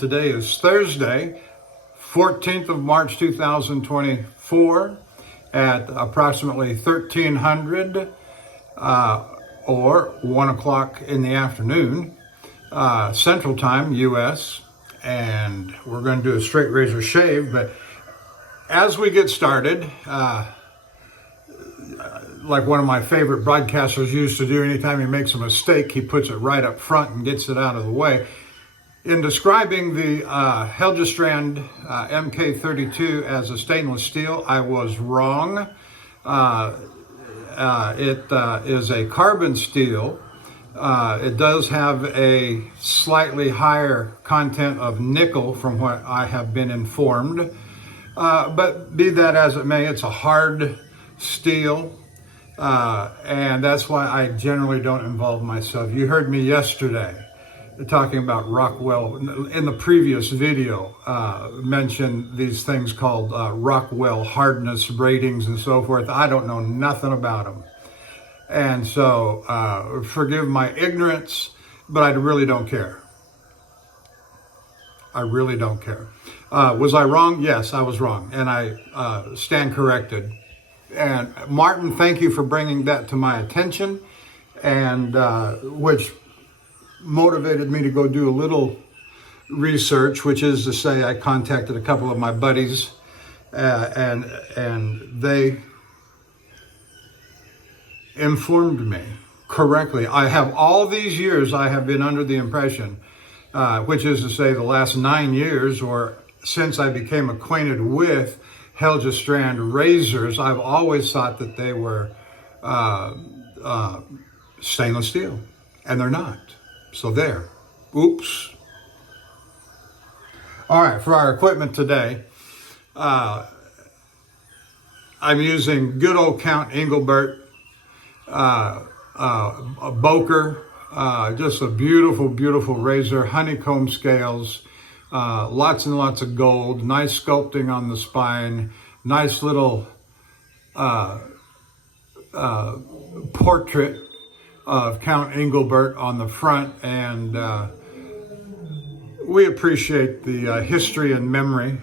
today is Thursday, 14th of March 2024 at approximately 1300 or 1 o'clock in the afternoon, Central Time, U.S., and we're going to do a straight razor shave. But as we get started, like one of my favorite broadcasters used to do, anytime he makes a mistake, he puts it right up front and gets it out of the way. In describing the Helgestrand MK32 as a stainless steel, I was wrong. It is a carbon steel. It does have a slightly higher content of nickel from what I have been informed. But be that as it may, it's a hard steel. And that's why I generally don't involve myself. You heard me yesterday talking about Rockwell in the previous video, mentioned these things called Rockwell hardness ratings and so forth. I don't know nothing about them. And so forgive my ignorance, but I really don't care. I really don't care. Was I wrong? Yes, I was wrong. And I stand corrected. And Martin, thank you for bringing that to my attention, and which motivated me to go do a little research, which is to say I contacted a couple of my buddies, and they informed me correctly. I have all these years I have been under the impression, which is to say the last 9 years, or since I became acquainted with Helgestrand razors, I've always thought that they were stainless steel, and they're not. So there. Oops. All right, for our equipment today, I'm using good old Count Engelbert, a Boker, just a beautiful, beautiful razor, honeycomb scales, lots and lots of gold, nice sculpting on the spine, nice little portrait of Count Engelbert on the front, and we appreciate the history and memory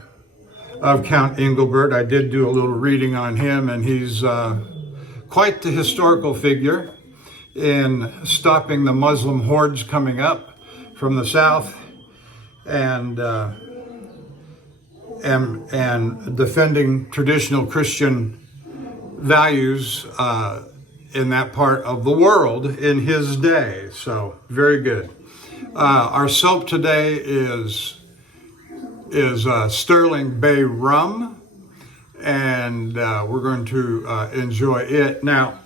of Count Engelbert. I did do a little reading on him, and he's quite the historical figure in stopping the Muslim hordes coming up from the south, and defending traditional Christian values in that part of the world in his day. So very good. Our soap today is Sterling Bay rum, and we're going to enjoy it. Now,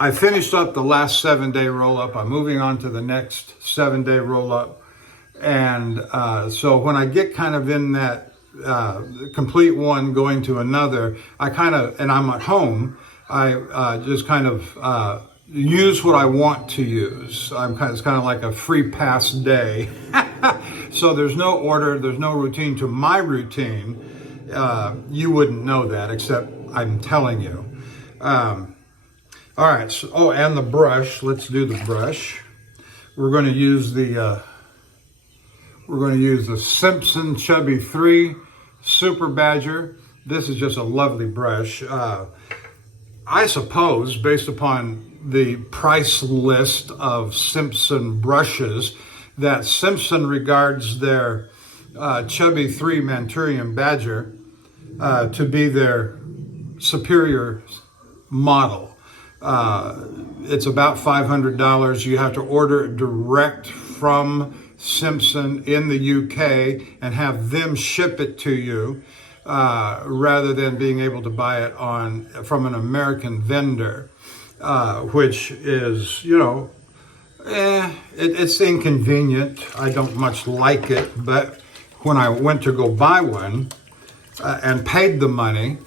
I finished up the last 7-day roll-up. I'm moving on to the next 7-day roll-up. And so when I get kind of in that complete one going to another, and I'm at home, I just kind of use what I want to use. It's kind of like a free pass day. So there's no order, there's no routine to my routine. You wouldn't know that, except I'm telling you. All right, so, and the brush, let's do the brush. We're going to use the Simpson Chubby 3 Super Badger. This is just a lovely brush. I suppose, based upon the price list of Simpson brushes, that Simpson regards their Chubby 3 Manchurian Badger to be their superior model. It's about $500. You have to order it direct from Simpson in the UK and have them ship it to you, rather than being able to buy it from an American vendor, which is, it's inconvenient. I don't much like it, but when I went to go buy one and paid the money,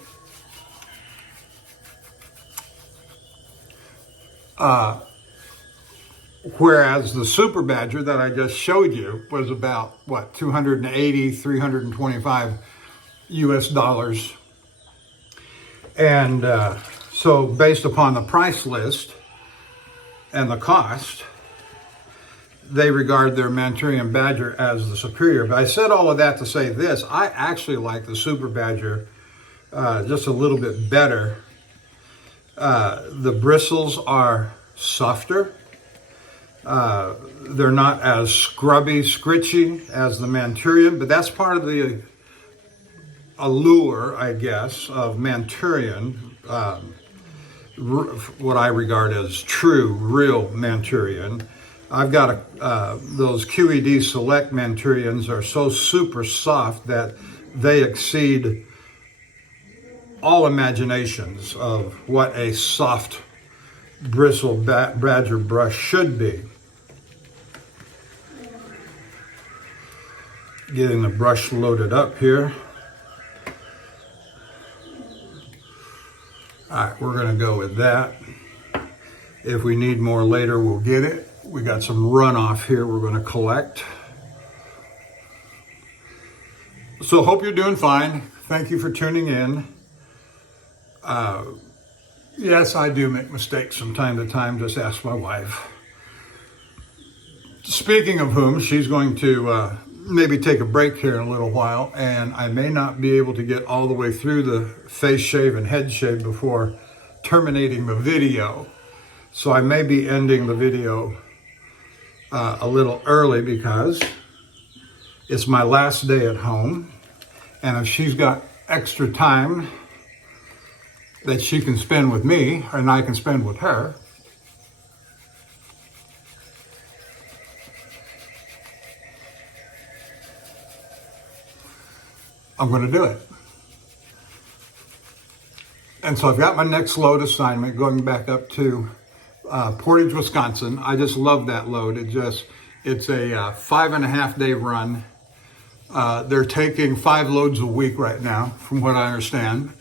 whereas the Super Badger that I just showed you was about, what, $280, $325 US. And so based upon the price list and the cost, they regard their Manchurian Badger as the superior. But I said all of that to say this: I actually like the Super Badger just a little bit better. The bristles are softer. They're not as scrubby, scritchy as the Manchurian, but that's part of the allure, I guess, of Manchurian, what I regard as true, real Manchurian. I've got those QED Select Manchurians are so super soft that they exceed all imaginations of what a soft bristle badger brush should be. Getting the brush loaded up here. All right, we're gonna go with that. If we need more later, we'll get it. We got some runoff here we're gonna collect. So hope you're doing fine. Thank you for tuning in. Yes, I do make mistakes from time to time. Just ask my wife. Speaking of whom, she's going to maybe take a break here in a little while, and I may not be able to get all the way through the face shave and head shave before terminating the video. So I may be ending the video a little early because it's my last day at home, and if she's got extra time that she can spend with me and I can spend with her, I'm going to do it. And so I've got my next load assignment going back up to Portage, Wisconsin. I just love that load. It's a 5.5 day run. They're taking 5 loads a week right now, from what I understand,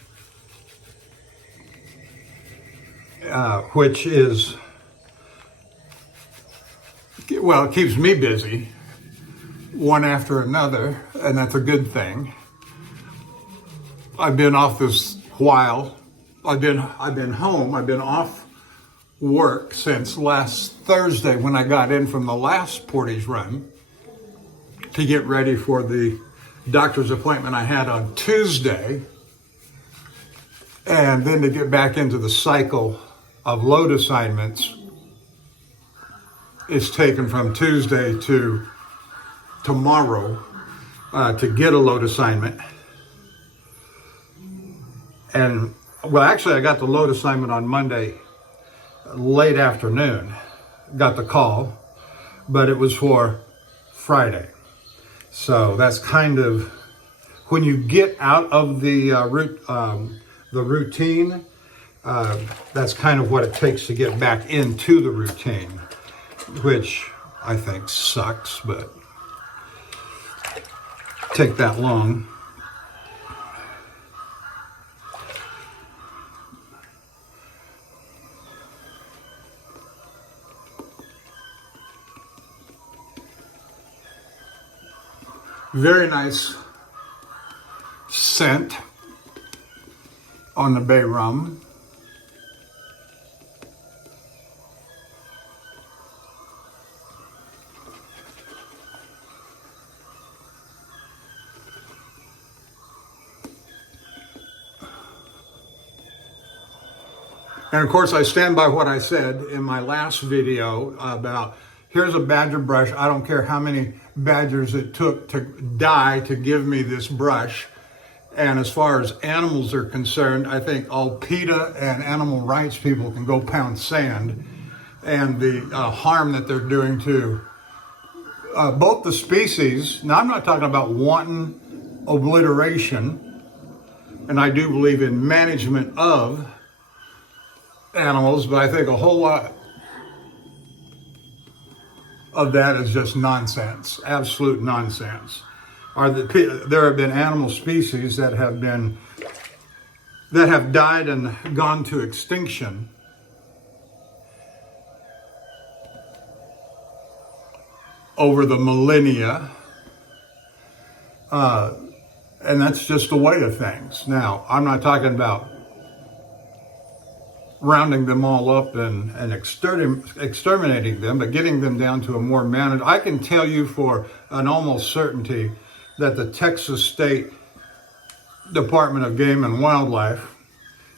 which is, well, it keeps me busy, one after another, and that's a good thing. I've been off this while. I've been home. I've been off work since last Thursday when I got in from the last Portage run to get ready for the doctor's appointment I had on Tuesday, and then to get back into the cycle of load assignments. It's taken from Tuesday to tomorrow to get a load assignment. And well, actually, I got the load assignment on Monday late afternoon. Got the call, but it was for Friday. So that's kind of when you get out of the routine. That's kind of what it takes to get back into the routine, which I think sucks, but take that long. Very nice scent on the bay rum. And of course, I stand by what I said in my last video about here's a badger brush. I don't care how many badgers it took to die to give me this brush. And as far as animals are concerned, I think all PETA and animal rights people can go pound sand. And the harm that they're doing to both the species. Now, I'm not talking about wanton obliteration. And I do believe in management of animals, but I think a whole lot of that is just nonsense, absolute nonsense. There have been animal species that have died and gone to extinction over the millennia, and that's just the way of things. Now, I'm not talking about rounding them all up and exterminating them, but getting them down to a more managed. I can tell you for an almost certainty that the Texas State Department of Game and Wildlife,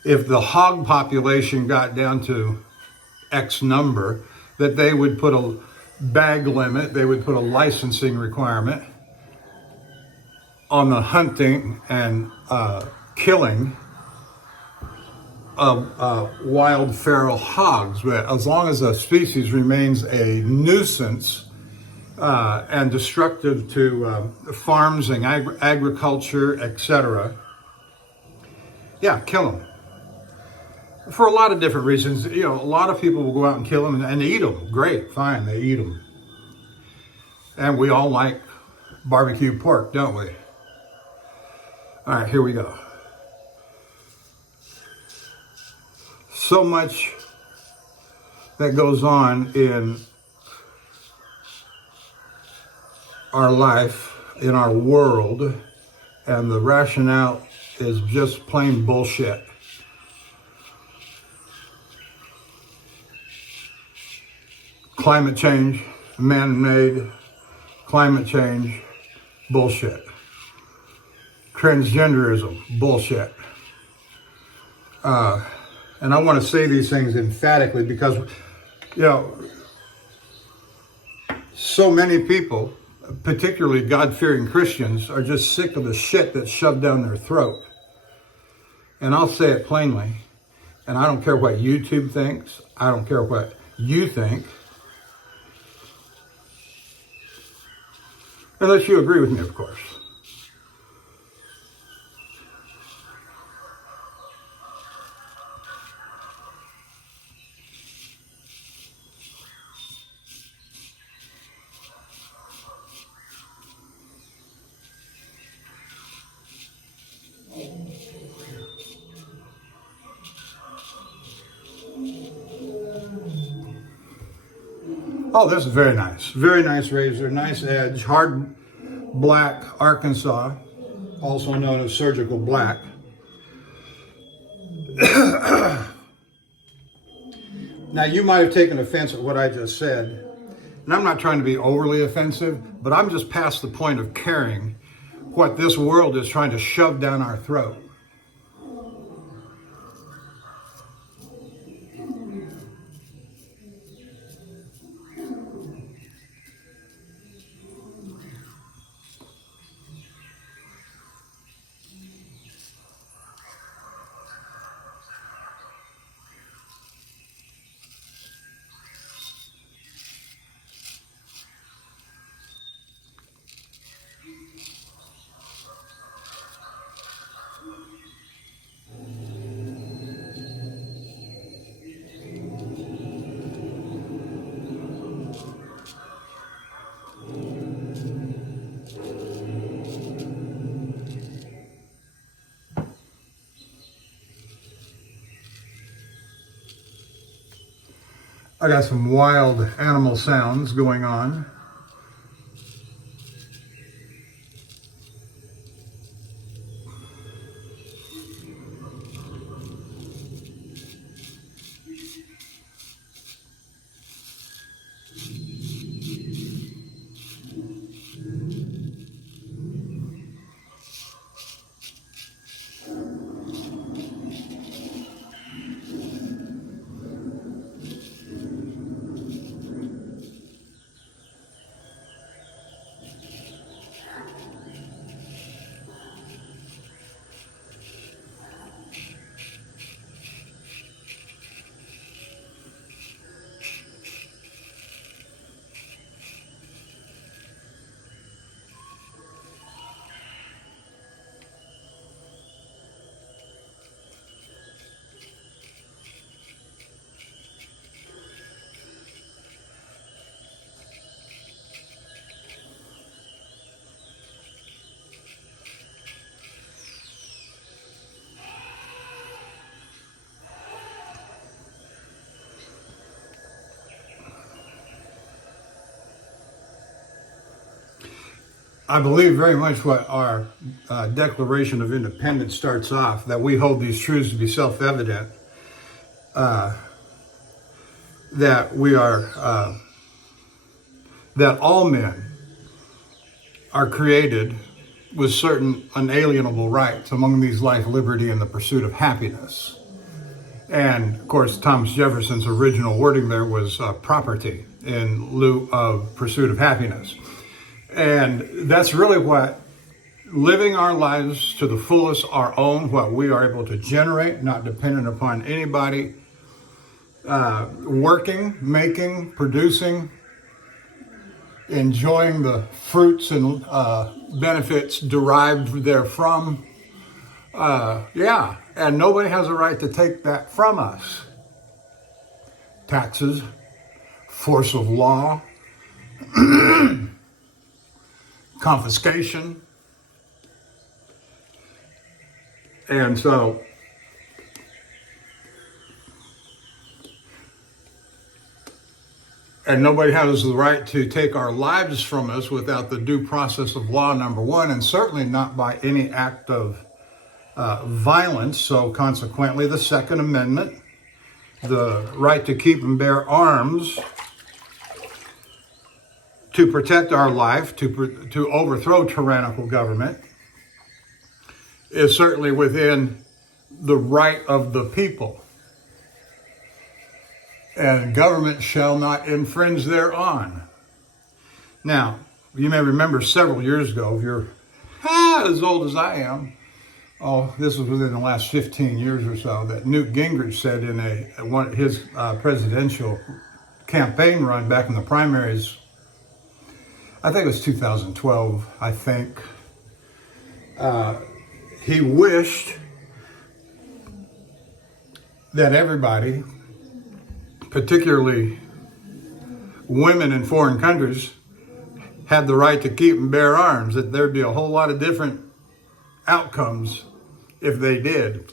if the hog population got down to X number, that they would put a bag limit, they would put a licensing requirement on the hunting and killing of wild feral hogs. But as long as a species remains a nuisance and destructive to farms and agriculture, etc., yeah, kill them. For a lot of different reasons. You know, a lot of people will go out and kill them and eat them. Great, fine, they eat them. And we all like barbecue pork, don't we? All right, here we go. So much that goes on in our life, in our world, and the rationale is just plain bullshit. Climate change, man-made, climate change, bullshit. Transgenderism, bullshit. And I want to say these things emphatically because, you know, so many people, particularly God-fearing Christians, are just sick of the shit that's shoved down their throat. And I'll say it plainly, and I don't care what YouTube thinks, I don't care what you think, unless you agree with me, of course. Oh, this is very nice. Very nice razor, nice edge, hard black Arkansas, also known as surgical black. Now, you might have taken offense at what I just said, and I'm not trying to be overly offensive, but I'm just past the point of caring what this world is trying to shove down our throat. I got some wild animal sounds going on. I believe very much what our Declaration of Independence starts off, that we hold these truths to be self-evident. that we are, that all men are created with certain unalienable rights, among these life, liberty, and the pursuit of happiness. And of course, Thomas Jefferson's original wording there was property in lieu of pursuit of happiness. And that's really what living our lives to the fullest, our own, what we are able to generate, not dependent upon anybody, working, making, producing, enjoying the fruits and benefits derived therefrom. Yeah, and nobody has a right to take that from us. Taxes, force of law, confiscation. And so, and nobody has the right to take our lives from us without the due process of law, number one, and certainly not by any act of violence. So consequently, the Second Amendment, the right to keep and bear arms to protect our life, to overthrow tyrannical government, is certainly within the right of the people. And government shall not infringe thereon. Now, you may remember several years ago, if you're as old as I am, this was within the last 15 years or so, that Newt Gingrich said in his presidential campaign run back in the primaries, I think it was 2012, I think, he wished that everybody, particularly women in foreign countries, had the right to keep and bear arms, that there'd be a whole lot of different outcomes if they did.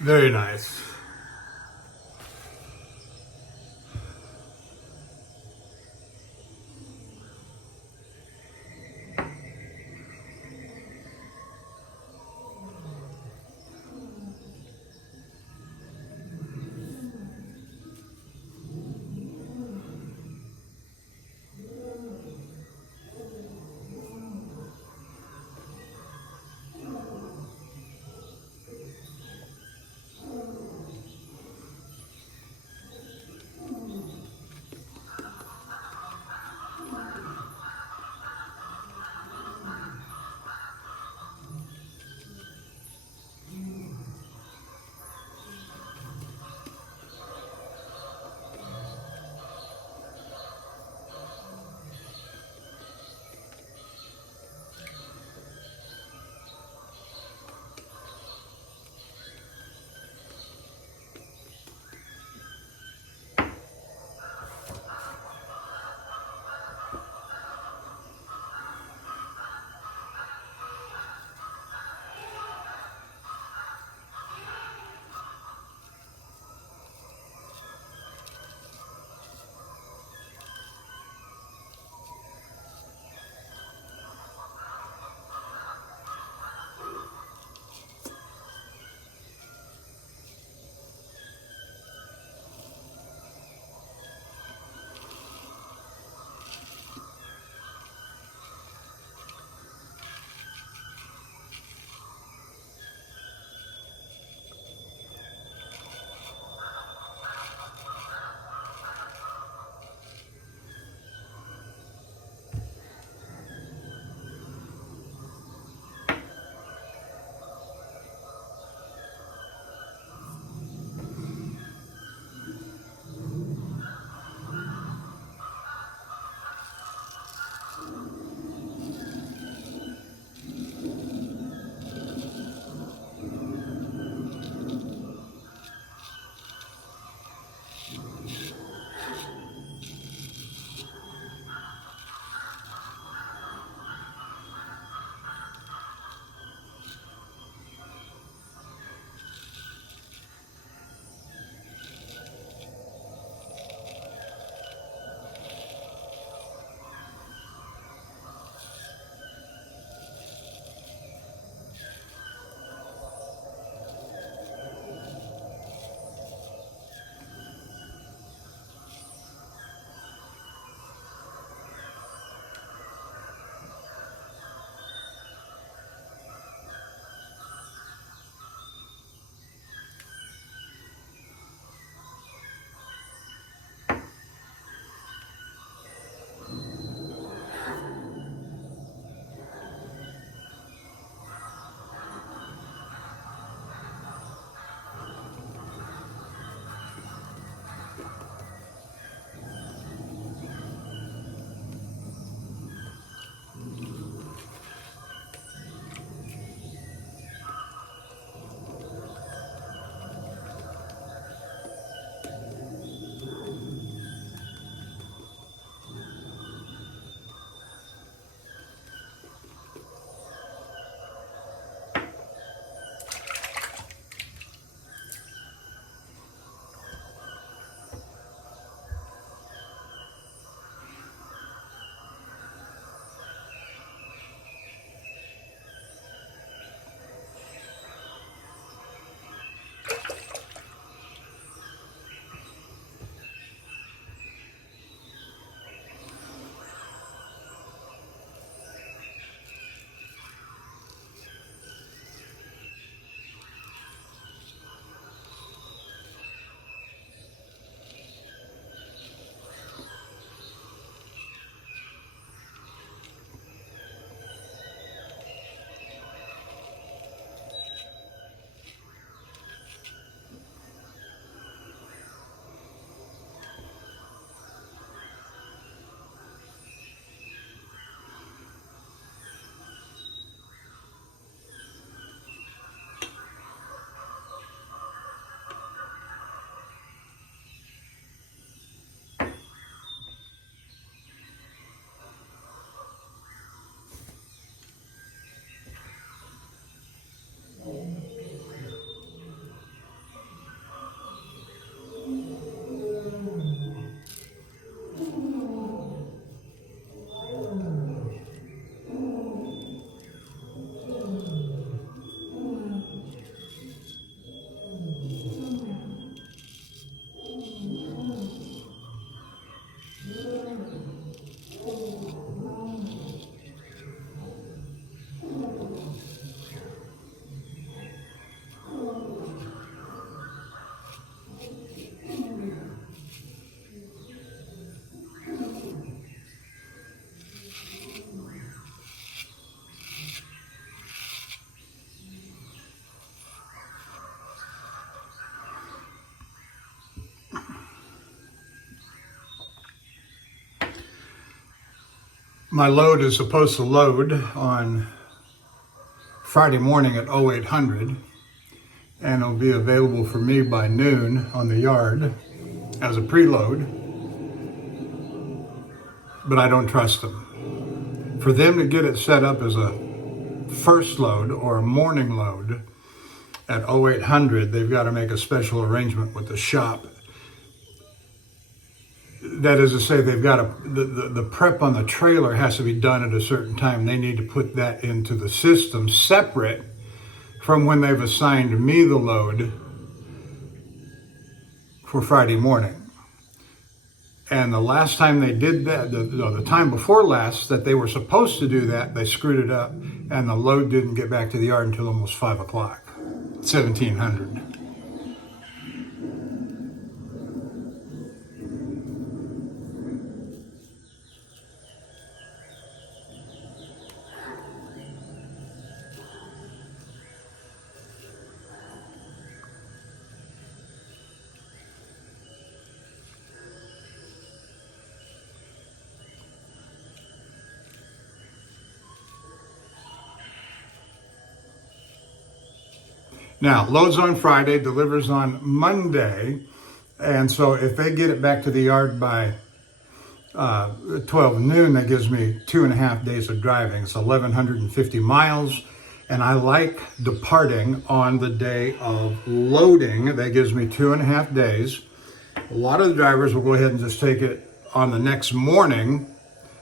Very nice. My load is supposed to load on Friday morning at 0800, and it'll be available for me by noon on the yard as a preload, but I don't trust them. For them to get it set up as a first load or a morning load at 0800, they've got to make a special arrangement with the shop. That is to say, they've got to, the prep on the trailer has to be done at a certain time. They need to put that into the system separate from when they've assigned me the load for Friday morning. And the last time they did that, the time before last that they were supposed to do that, they screwed it up, and the load didn't get back to the yard until almost 5 o'clock, 1700. Now, loads on Friday, delivers on Monday, and so if they get it back to the yard by 12 noon, that gives me 2.5 days of driving. It's 1,150 miles, and I like departing on the day of loading. That gives me 2.5 days. A lot of the drivers will go ahead and just take it on the next morning.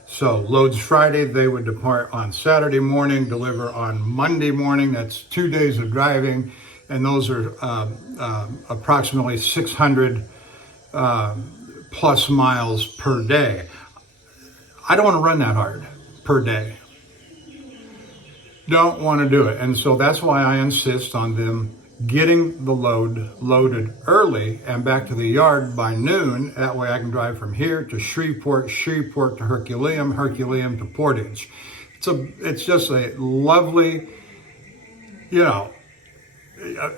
So loads Friday, they would depart on Saturday morning, deliver on Monday morning. That's 2 days of driving, and those are approximately 600 plus miles per day. I don't want to run that hard per day. Don't want to do it. And so that's why I insist on them getting the load loaded early and back to the yard by noon. That way I can drive from here to Shreveport, Shreveport to Herculaneum, Herculaneum to Portage. It's just a lovely,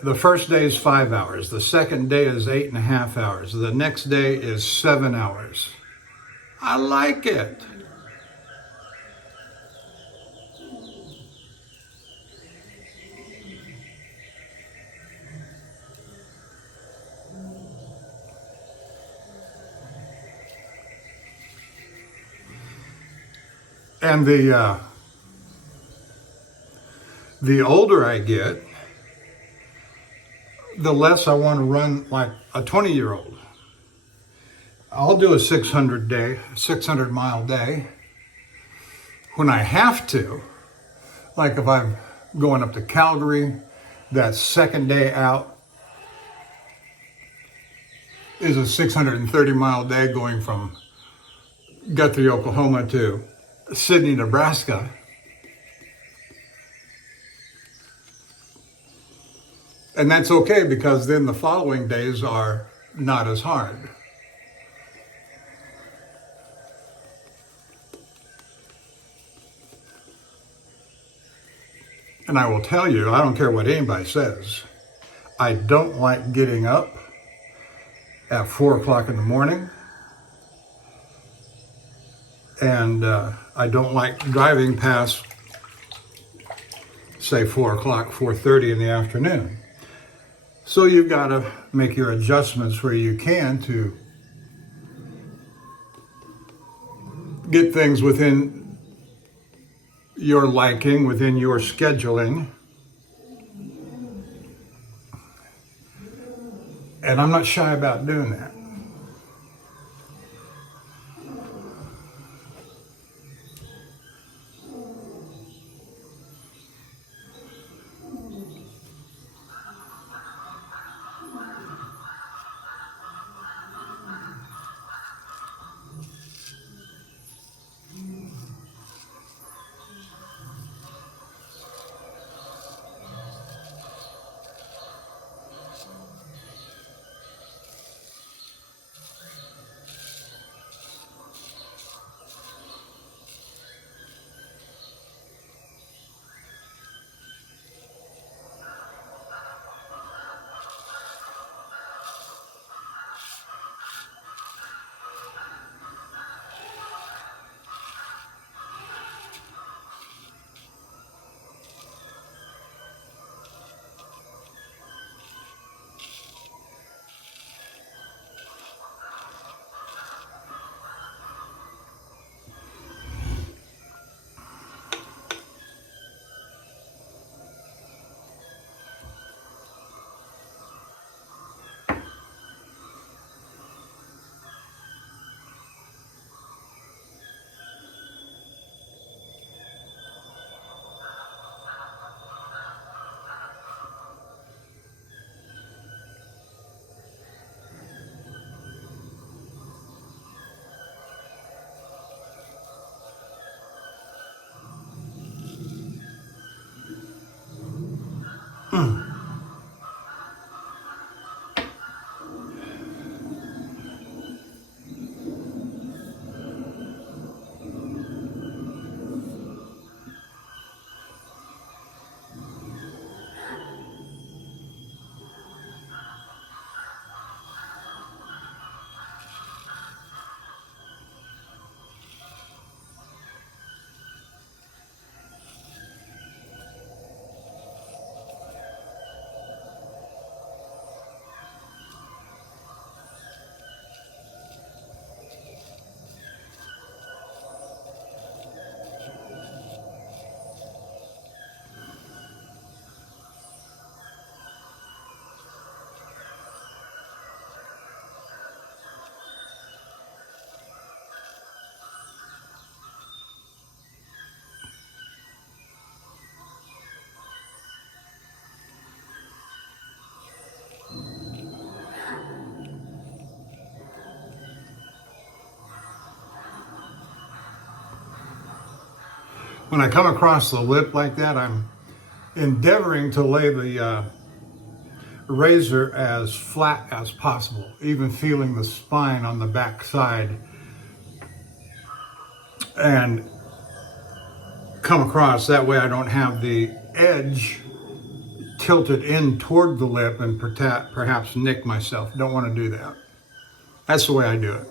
the first day is 5 hours. The second day is 8.5 hours. The next day is 7 hours. I like it. And the older I get, the less I want to run like a 20-year-old. I'll do a 600 mile day when I have to. Like if I'm going up to Calgary, that second day out is a 630 mile day going from Guthrie, Oklahoma to Sydney, Nebraska. And that's okay because then the following days are not as hard. And I will tell you, I don't care what anybody says, I don't like getting up at 4 o'clock in the morning. And I don't like driving past, say, 4 o'clock, 4:30 in the afternoon. So you've got to make your adjustments where you can to get things within your liking, within your scheduling. And I'm not shy about doing that. When I come across the lip like that, I'm endeavoring to lay the razor as flat as possible, even feeling the spine on the back side, and come across that way I don't have the edge tilted in toward the lip and perhaps nick myself. Don't want to do that. That's the way I do it.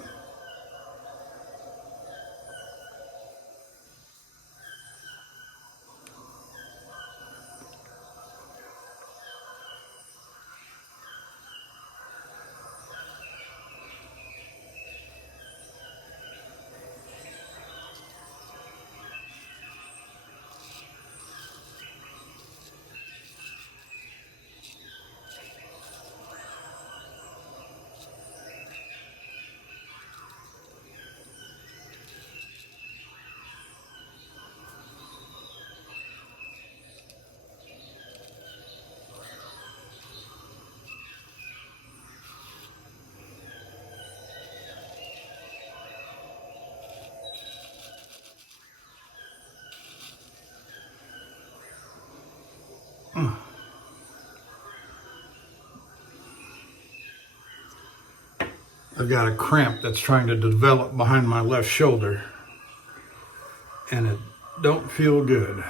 I've got a cramp that's trying to develop behind my left shoulder, and it don't feel good.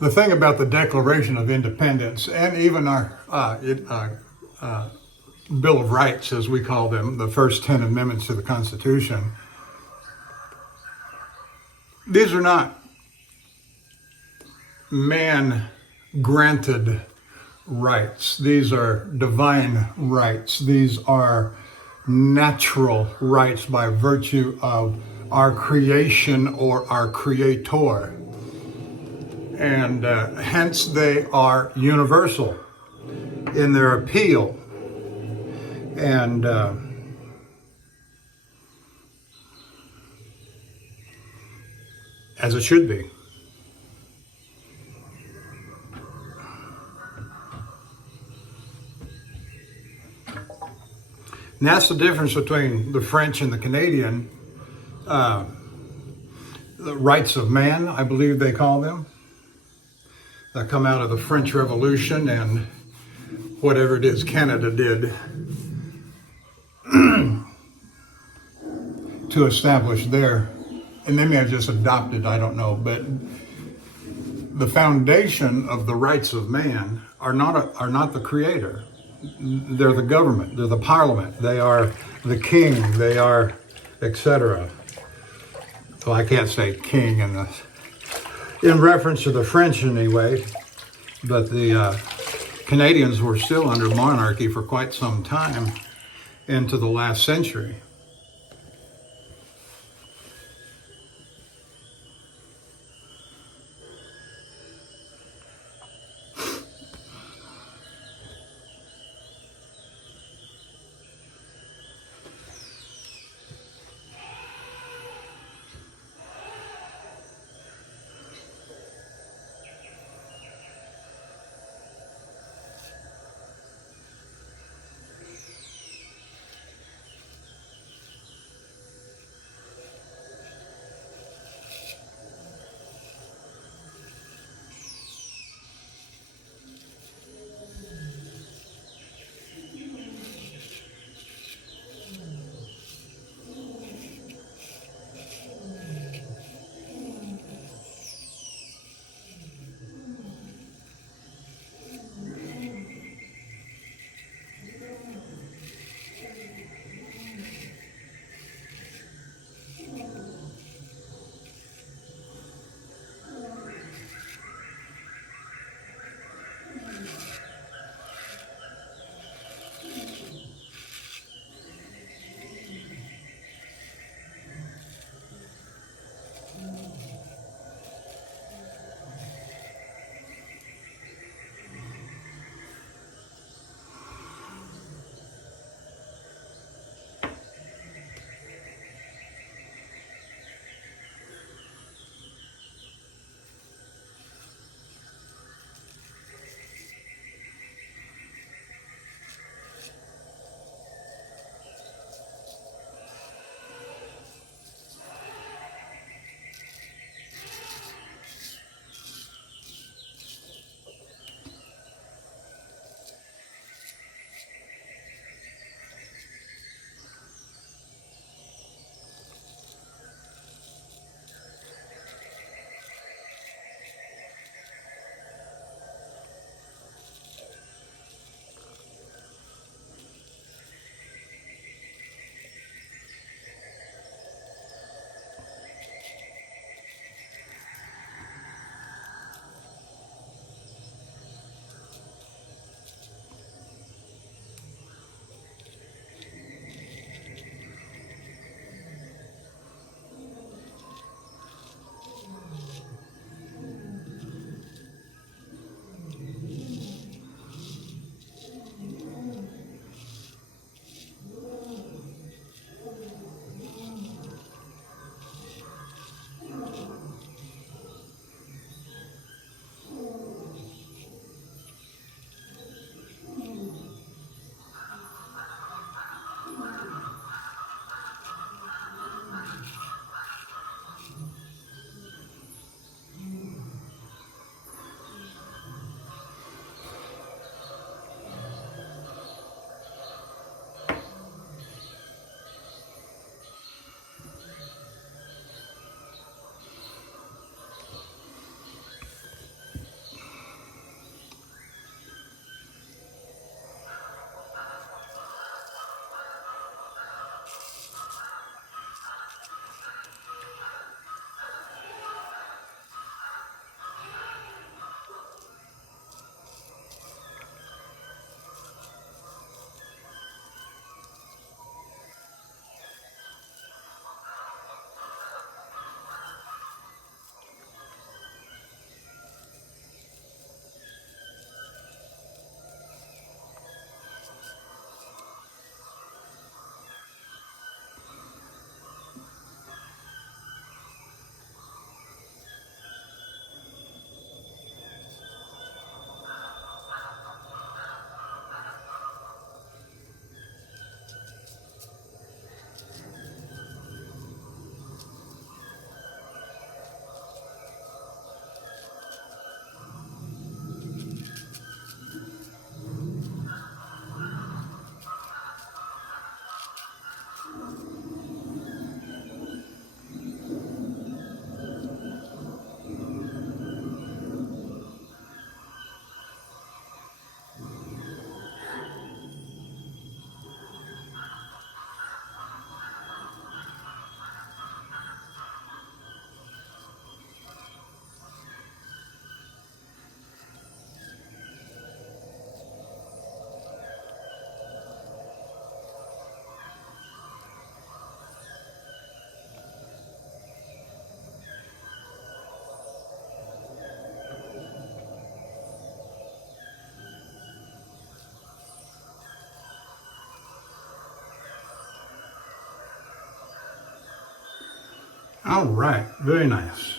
The thing about the Declaration of Independence and even our Bill of Rights, as we call them, the first 10 amendments to the Constitution, these are not man-granted rights. These are divine rights. These are natural rights by virtue of our creation or our creator. And hence they are universal in their appeal. And as it should be. And that's the difference between the French and the Canadian. The rights of man, I believe they call them, that come out of the French Revolution and whatever it is Canada did to establish their, and they may have just adopted, I don't know, but the foundation of the rights of man are not the creator. They're the government, they're the parliament, they are the king, they are etc. Well, I can't say king in reference to the French anyway, but the Canadians were still under monarchy for quite some time into the last century. All right, very nice.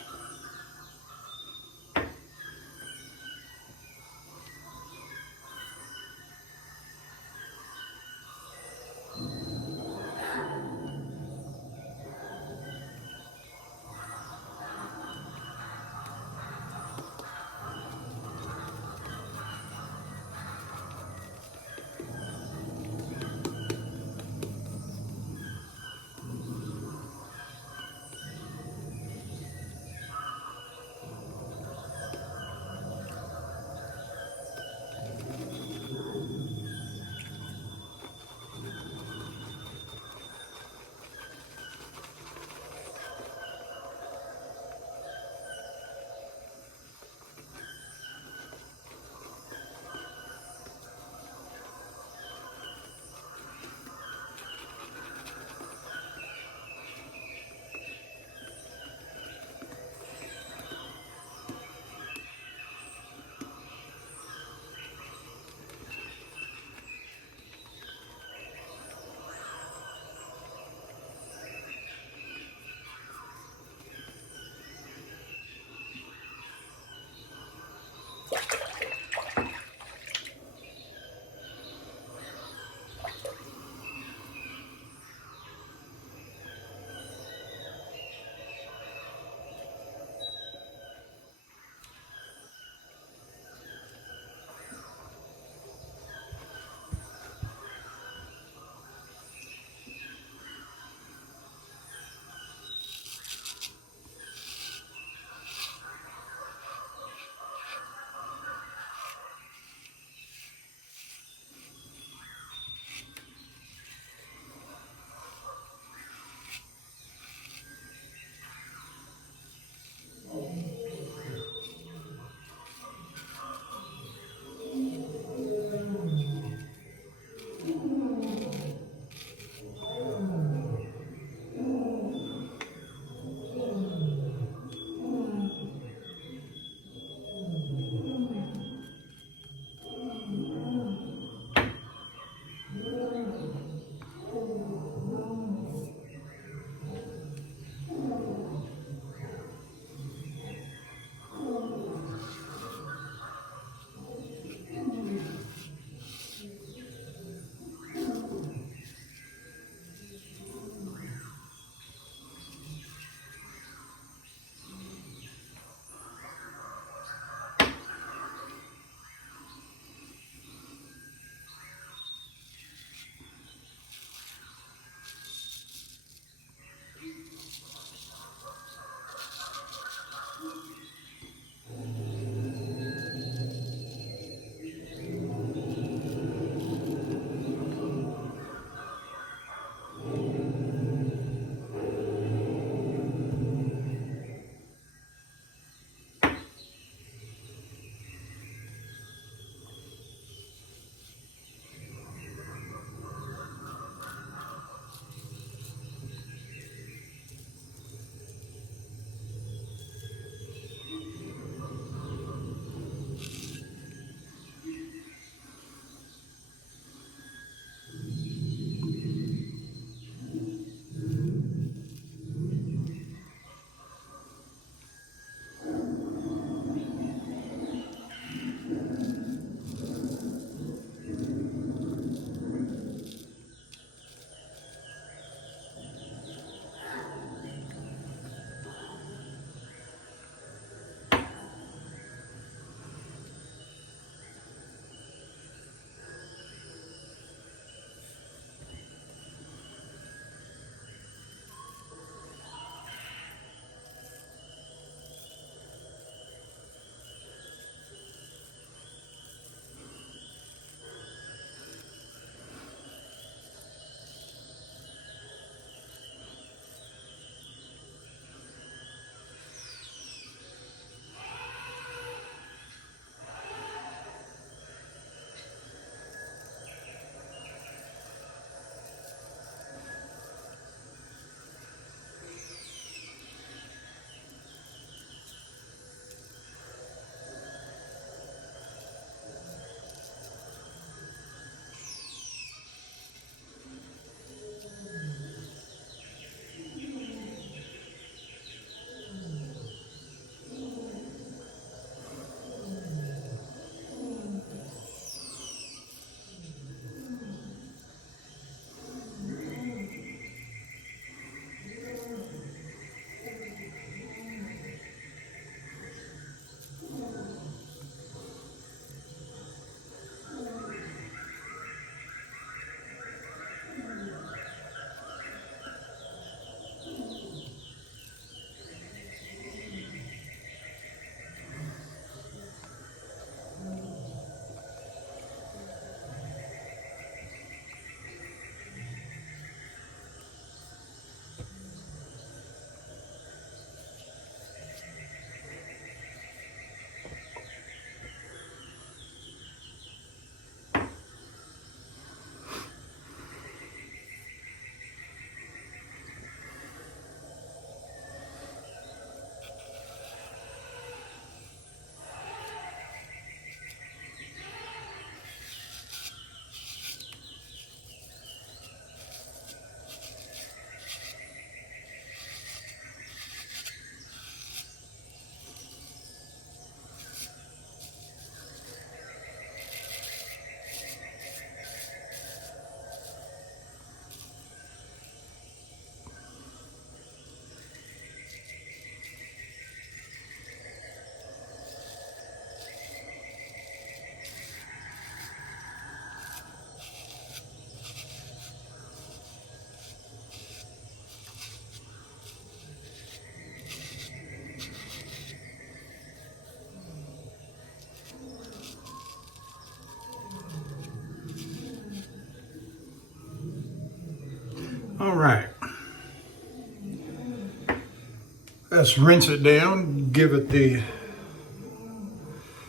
Let's rinse it down, give it the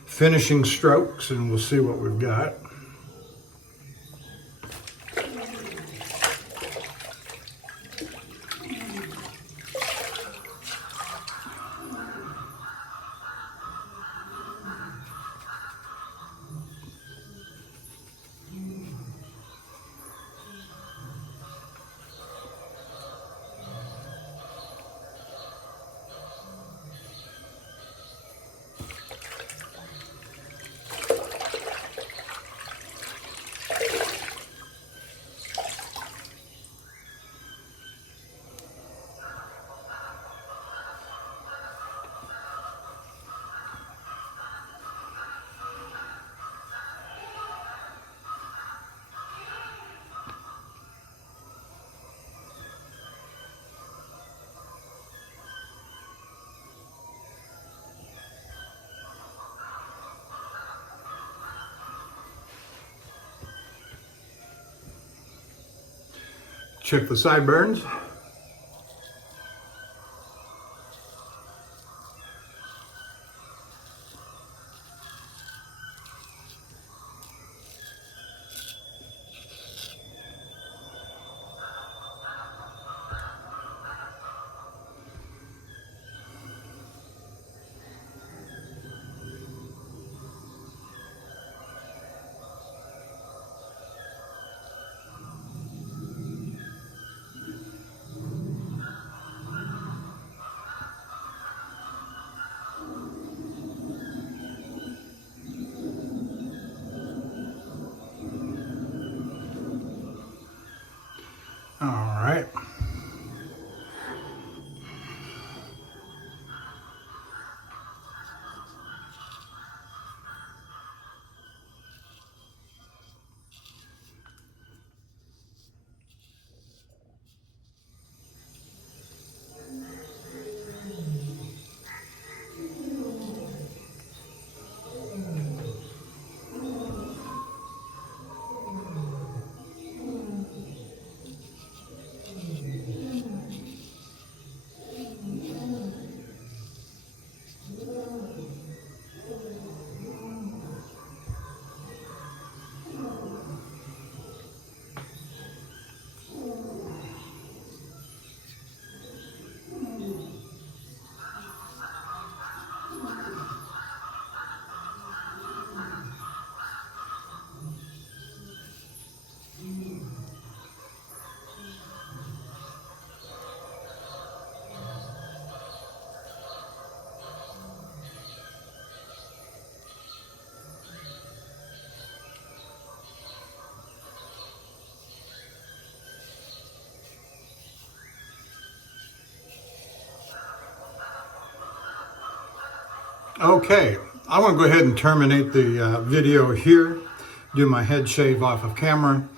finishing strokes, and we'll see what we've got. Check the sideburns. All right. Okay, I'm going to go ahead and terminate the video here, do my head shave off of camera,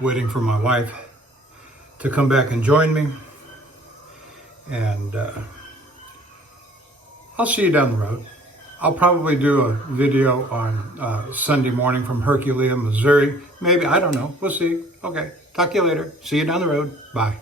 waiting for my wife to come back and join me, and I'll see you down the road. I'll probably do a video on Sunday morning from Herculean, Missouri. Maybe, I don't know, we'll see. Okay, talk to you later. See you down the road. Bye.